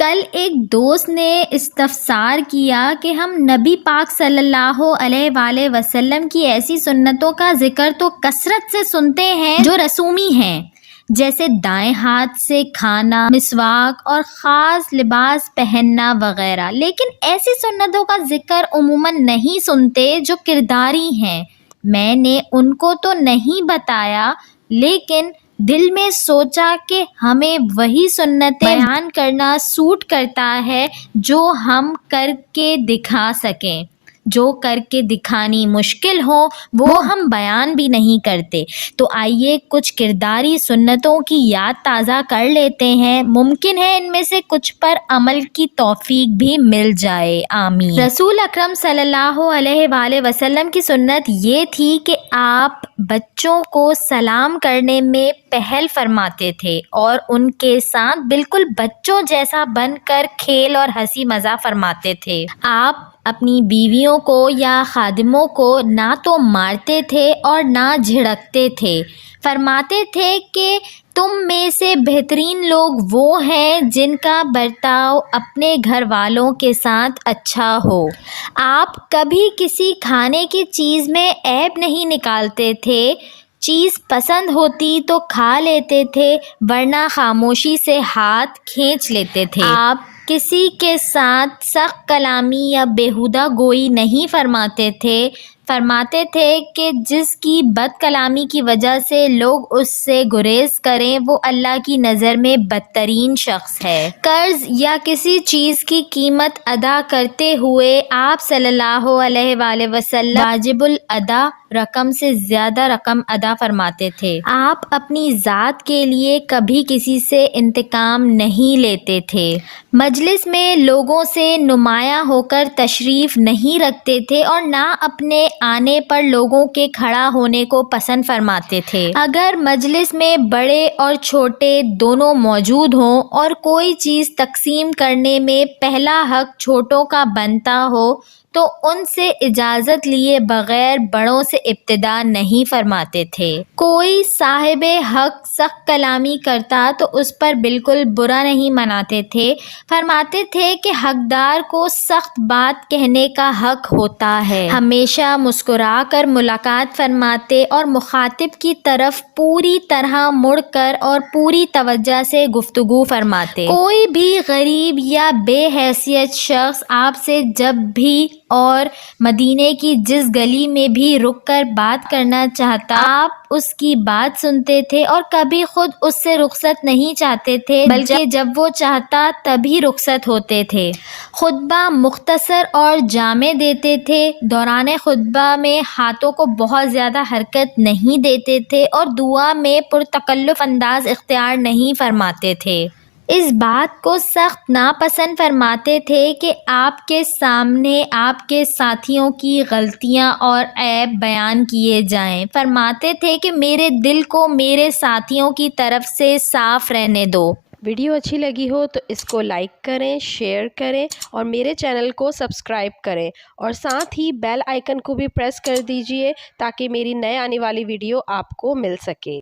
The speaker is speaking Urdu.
کل ایک دوست نے استفسار کیا کہ ہم نبی پاک صلی اللہ علیہ وآلہ وسلم کی ایسی سنتوں کا ذکر تو کثرت سے سنتے ہیں جو رسومی ہیں، جیسے دائیں ہاتھ سے کھانا، مسواک اور خاص لباس پہننا وغیرہ، لیکن ایسی سنتوں کا ذکر عموماً نہیں سنتے جو کرداری ہیں۔ میں نے ان کو تو نہیں بتایا، لیکن دل میں سوچا کہ ہمیں وہی سنتیں بیان کرنا سوٹ کرتا ہے جو ہم کر کے دکھا سکیں۔ جو کر کے دکھانی مشکل ہو وہ ہم بیان بھی نہیں کرتے، تو آئیے کچھ کرداری سنتوں کی یاد تازہ کر لیتے ہیں، ممکن ہے ان میں سے کچھ پر عمل کی توفیق بھی مل جائے، آمین۔ رسول اکرم صلی اللہ علیہ وآلہ وسلم کی سنت یہ تھی کہ آپ بچوں کو سلام کرنے میں پہل فرماتے تھے اور ان کے ساتھ بالکل بچوں جیسا بن کر کھیل اور ہنسی مزاح فرماتے تھے۔ آپ اپنی بیویوں کو یا خادموں کو نہ تو مارتے تھے اور نہ جھڑکتے تھے، فرماتے تھے کہ تم میں سے بہترین لوگ وہ ہیں جن کا برتاؤ اپنے گھر والوں کے ساتھ اچھا ہو۔ آپ کبھی کسی کھانے کی چیز میں عیب نہیں نکالتے تھے، چیز پسند ہوتی تو کھا لیتے تھے ورنہ خاموشی سے ہاتھ کھینچ لیتے تھے۔ آپ کسی کے ساتھ سخت کلامی یا بیہودہ گوئی نہیں فرماتے تھے، فرماتے تھے کہ جس کی بد کلامی کی وجہ سے لوگ اس سے گریز کریں وہ اللہ کی نظر میں بدترین شخص ہے۔ قرض یا کسی چیز کی قیمت ادا کرتے ہوئے آپ صلی اللہ علیہ وآلہ وسلم واجب الادا رقم سے زیادہ رقم ادا فرماتے تھے۔ آپ اپنی ذات کے لیے کبھی کسی سے انتقام نہیں لیتے تھے، مجلس میں لوگوں سے نمایاں ہو کر تشریف نہیں رکھتے تھے اور نہ اپنے آنے پر لوگوں کے کھڑا ہونے کو پسند فرماتے تھے۔ اگر مجلس میں بڑے اور چھوٹے دونوں موجود ہوں اور کوئی چیز تقسیم کرنے میں پہلا حق چھوٹوں کا بنتا ہو تو ان سے اجازت لیے بغیر بڑوں سے ابتدا نہیں فرماتے تھے۔ کوئی صاحب حق سخت کلامی کرتا تو اس پر بالکل برا نہیں مناتے تھے، فرماتے تھے کہ حقدار کو سخت بات کہنے کا حق ہوتا ہے۔ ہمیشہ مسکرا کر ملاقات فرماتے اور مخاطب کی طرف پوری طرح مڑ کر اور پوری توجہ سے گفتگو فرماتے۔ کوئی بھی غریب یا بے حیثیت شخص آپ سے جب بھی اور مدینے کی جس گلی میں بھی رک کر بات کرنا چاہتا آپ اس کی بات سنتے تھے اور کبھی خود اس سے رخصت نہیں چاہتے تھے بلکہ جب وہ چاہتا تبھی رخصت ہوتے تھے۔ خطبہ مختصر اور جامع دیتے تھے، دوران خطبہ میں ہاتھوں کو بہت زیادہ حرکت نہیں دیتے تھے اور دعا میں پرتکلف انداز اختیار نہیں فرماتے تھے۔ اس بات کو سخت ناپسند فرماتے تھے کہ آپ کے سامنے آپ کے ساتھیوں کی غلطیاں اور عیب بیان کیے جائیں، فرماتے تھے کہ میرے دل کو میرے ساتھیوں کی طرف سے صاف رہنے دو۔ ویڈیو اچھی لگی ہو تو اس کو لائک کریں، شیئر کریں اور میرے چینل کو سبسکرائب کریں اور ساتھ ہی بیل آئیکن کو بھی پریس کر دیجئے تاکہ میری نئے آنے والی ویڈیو آپ کو مل سکے۔